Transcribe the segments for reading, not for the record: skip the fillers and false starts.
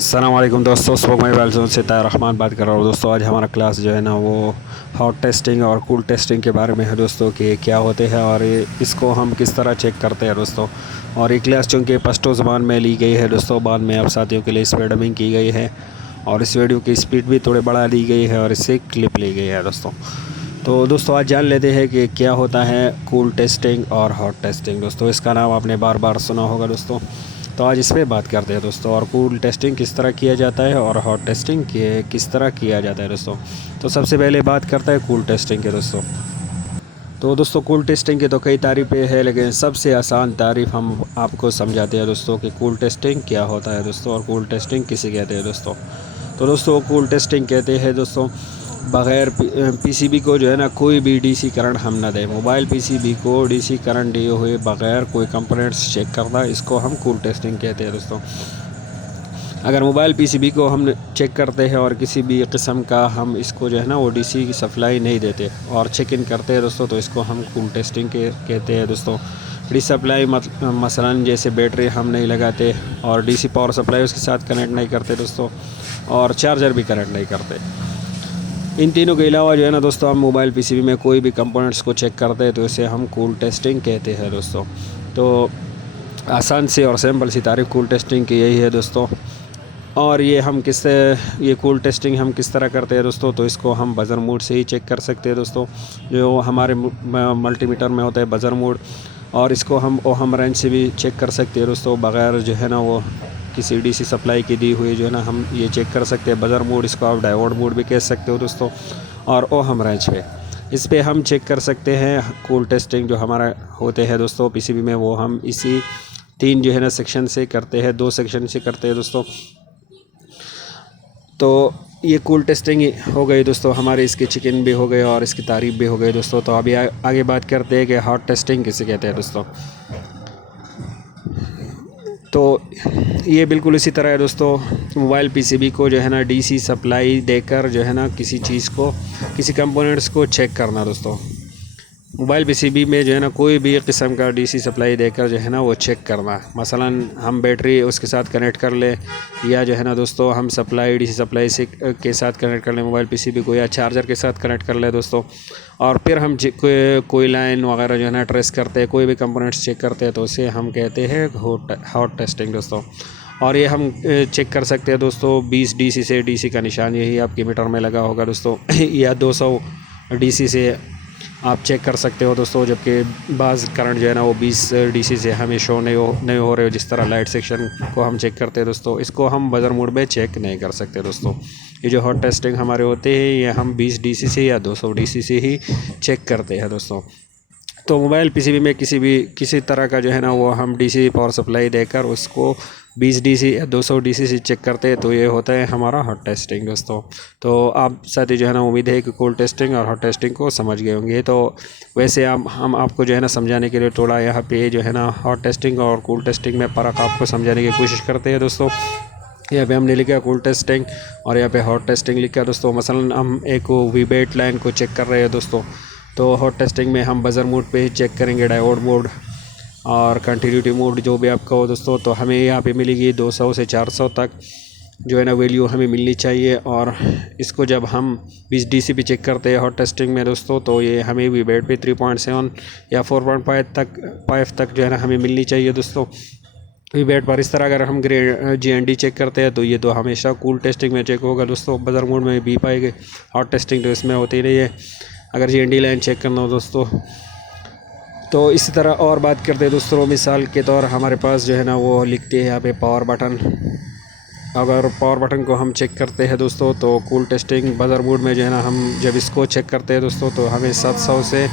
अस्सलाम वालेकुम दोस्तों, स्पोक मोबाइल जोन से ताहिर रहमान बात कर रहा हूँ। दोस्तों आज हमारा क्लास जो है ना वो हॉट टेस्टिंग और कूल टेस्टिंग के बारे में है दोस्तों, कि क्या होते हैं और इसको हम किस तरह चेक करते हैं दोस्तों। और ये क्लास चूँकि पश्तो ज़बान में ली गई है दोस्तों, बाद में आप साथियों के लिए इस पर डबिंग की गई है और इस वीडियो की स्पीड भी थोड़ी बढ़ा दी गई है और इससे क्लिप ली गई है दोस्तों। तो दोस्तों आज जान लेते हैं कि क्या होता है कूल टेस्टिंग और हॉट टेस्टिंग। दोस्तों इसका नाम आपने बार बार सुना होगा दोस्तों, तो आज इस पर बात करते हैं दोस्तों। और कूल टेस्टिंग किस तरह किया जाता है और हॉट टेस्टिंग किस तरह किया जाता है दोस्तों। तो सबसे पहले बात करते हैं कूल टेस्टिंग के दोस्तों। तो दोस्तों कूल टेस्टिंग के तो कई तारीफ़ें हैं, लेकिन सबसे आसान तारीफ़ हम आपको समझाते हैं दोस्तों कि कूल टेस्टिंग क्या होता है दोस्तों और कूल टेस्टिंग किसे कहते हैं दोस्तों। तो दोस्तों कूल टेस्टिंग कहते हैं दोस्तों बग़ैर पीसीबी को जो है ना कोई भी डीसी करंट हम ना दें। मोबाइल पीसीबी को डीसी करंट दिए हुए बग़ैर कोई कंपोनेंट्स चेक करना, इसको हम कूल टेस्टिंग कहते हैं दोस्तों। अगर मोबाइल पीसीबी को हम चेक करते हैं और किसी भी किस्म का हम इसको जो है ना वो डीसी की सप्लाई नहीं देते और चेक इन करते हैं दोस्तों, तो इसको हम कूल टेस्टिंग कहते हैं दोस्तों। डी सप्लाई मसलन जैसे बैटरी हम नहीं लगाते और डीसी पावर सप्लाई उसके साथ कनेक्ट नहीं करते दोस्तों, और चार्जर भी कनेक्ट नहीं करते। इन तीनों के अलावा जो है ना दोस्तों हम मोबाइल पीसीबी में कोई भी कंपोनेंट्स को चेक करते हैं तो इसे हम कूल टेस्टिंग कहते हैं दोस्तों। तो आसान सी और सिंपल सी तारीफ़ कूल टेस्टिंग की यही है दोस्तों। और ये कूल टेस्टिंग हम किस तरह करते हैं दोस्तों, तो इसको हम बज़र मोड से ही चेक कर सकते हैं दोस्तों। जो हमारे मल्टीमीटर में होता है बज़र मोड, और इसको हम ओहम रेंज से भी चेक कर सकते हैं दोस्तों, बग़ैर जो है ना वो किसी डीसी सप्लाई की दी हुई जो है ना हम ये चेक कर सकते हैं। बज़र मोड इसको आप डायोड मोड भी कह सकते हो दोस्तों, और ओहम रेंज पे इस पे हम चेक कर सकते हैं कूल टेस्टिंग जो हमारा होते हैं दोस्तों पीसीबी में, वो हम इसी 3 जो है ना सेक्शन से करते हैं, 2 सेक्शन से करते हैं दोस्तों। तो ये कूल टेस्टिंग हो गई दोस्तों हमारे, इसकी चिकन भी हो गए और इसकी तारीफ़ भी हो गई दोस्तों। तो अभी आगे बात करते हैं कि हॉट टेस्टिंग किसे कहते हैं दोस्तों। तो ये बिल्कुल इसी तरह है दोस्तों, मोबाइल पीसीबी को जो है ना डीसी सप्लाई देकर जो है ना किसी चीज़ को, किसी कंपोनेंट्स को चेक करना दोस्तों। मोबाइल पीसीबी में जो है ना कोई भी किस्म का डीसी सप्लाई देकर जो है ना वो चेक करना, मसलन हम बैटरी उसके साथ कनेक्ट कर ले, या जो है ना दोस्तों हम डीसी सप्लाई से के साथ कनेक्ट कर लें मोबाइल पीसीबी को, या चार्जर के साथ कनेक्ट कर ले दोस्तों। और फिर हम कोई लाइन वगैरह जो है ना ट्रेस करते हैं, कोई भी कंपोनेंट्स चेक करते हैं, तो उसे हम कहते हैं हॉट टेस्टिंग दोस्तों। और ये हम चेक कर सकते हैं दोस्तों 20 डीसी से, डीसी का निशान यही आपके मीटर में लगा होगा दोस्तों या 200 डीसी से आप चेक कर सकते हो दोस्तों, जबकि बाज़ करंट जो है ना वो 20 डीसी से हमें शो नहीं हो रहे हो, जिस तरह लाइट सेक्शन को हम चेक करते हैं दोस्तों, इसको हम बज़र मोड में चेक नहीं कर सकते दोस्तों। ये जो हॉट टेस्टिंग हमारे होते हैं ये हम 20 डीसी से या 200 डीसी से ही चेक करते हैं दोस्तों। तो मोबाइल पीसीबी में किसी तरह का जो है ना वो हम डीसी पावर सप्लाई देकर उसको 20 डीसी या 200 डीसी से चेक करते हैं, तो ये होता है हमारा हॉट टेस्टिंग दोस्तों। तो आप साथी जो है ना उम्मीद है कि कूल टेस्टिंग और हॉट टेस्टिंग को समझ गए होंगे। तो वैसे हम आपको जो है ना समझाने के लिए थोड़ा यहाँ पे जो है ना हॉट टेस्टिंग और कूल टेस्टिंग में फ़र्क आपको समझाने की कोशिश करते हैं दोस्तों। यहाँ पे हमने लिखा कूल टेस्टिंग और यहाँ पे हॉट टेस्टिंग लिखा है दोस्तों। मसलन हम एक वीबेट लाइन को चेक कर रहे हैं दोस्तों, तो हॉट टेस्टिंग में हम बज़र मोड पे ही चेक करेंगे, डायोड मोड और कंटिन्यूटी मोड जो भी आपका हो दोस्तों। तो हमें यहाँ पे मिलेगी 200 से 400 तक जो है ना वैल्यू हमें मिलनी चाहिए। और इसको जब हम 20 डीसी पे चेक करते हैं हॉट टेस्टिंग में दोस्तों, तो ये हमें वीबेट पे 3.7 या 4.5 तक जो है ना हमें मिलनी चाहिए दोस्तों वीबेट पर। इस तरह अगर हम GND चेक करते हैं तो ये तो हमेशा कूल टेस्टिंग में चेक होगा दोस्तों, बज़र मोड में भी पाएंगे। हॉट टेस्टिंग तो इसमें होती नहीं है अगर GND लाइन चेक करना हो दोस्तों। तो इसी तरह और बात करते हैं दोस्तों, मिसाल के तौर हमारे पास जो है ना वो लिखते हैं यहाँ पे पावर बटन। अगर पावर बटन को हम चेक करते हैं दोस्तों, तो कूल टेस्टिंग बज़र मोड में जो है ना हम जब इसको चेक करते हैं दोस्तों, तो हमें 700 से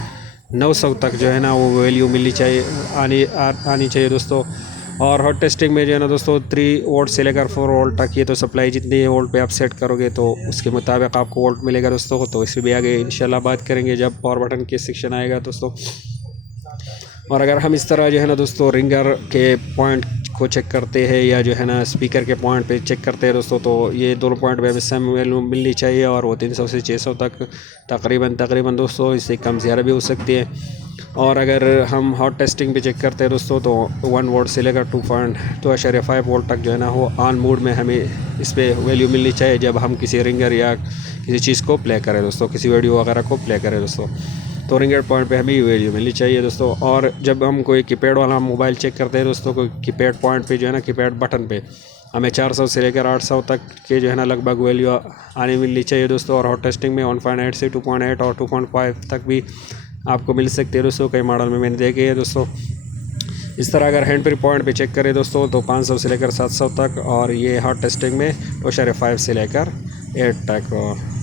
900 तक जो है ना वो वैल्यू मिलनी चाहिए, आनी चाहिए दोस्तों। और हॉट टेस्टिंग में जो है ना दोस्तों 3 वोल्ट से लेकर 4 वोल्ट तक, ये तो सप्लाई जितनी वोल्ट पे आप सेट करोगे तो उसके मुताबिक आपको वोल्ट मिलेगा दोस्तों। तो इस पर भी आगे इंशाल्लाह बात करेंगे जब पावर बटन के सेक्शन आएगा दोस्तों। और अगर हम इस तरह जो है ना दोस्तों रिंगर के पॉइंट को चेक करते हैं या जो है ना स्पीकर के पॉइंट पे चेक करते हैं दोस्तों, तो ये दोनों पॉइंट पे हमें सेम वैल्यू मिलनी चाहिए। और वो 300 से 600 तक तकरीबन दोस्तों, इससे कम ज़्यादा भी हो सकती है। और अगर हम हॉट टेस्टिंग पे चेक करते हैं दोस्तों, तो 1 वोल्ट से लेकर 2.5 वोल्ट तक जो है ना वो ऑन मोड में हमें इस पर वैल्यू मिलनी चाहिए जब हम किसी रिंगर या किसी चीज़ को प्ले करें दोस्तों, किसी वीडियो वगैरह को प्ले करें दोस्तों, तो रिंगर पॉइंट पे हमें ये वैल्यू मिलनी चाहिए दोस्तों। और जब हम कोई कीपैड वाला मोबाइल चेक करते हैं दोस्तों, कोई कीपैड पॉइंट पे जो है ना कीपैड बटन पे हमें 400 से लेकर 800 तक के जो है ना लगभग वैल्यू आने मिलनी चाहिए दोस्तों। और हॉट टेस्टिंग में 1.8 से 2.8 और 2.5 तक भी आपको मिल सकती है दोस्तों, कई मॉडल में मैंने देखे है दोस्तों। इस तरह अगर हैंड फ्री पॉइंट पे चेक करें दोस्तों, तो 500 से लेकर 700 तक, और ये हॉट टेस्टिंग में 2.5 से लेकर 8 तक।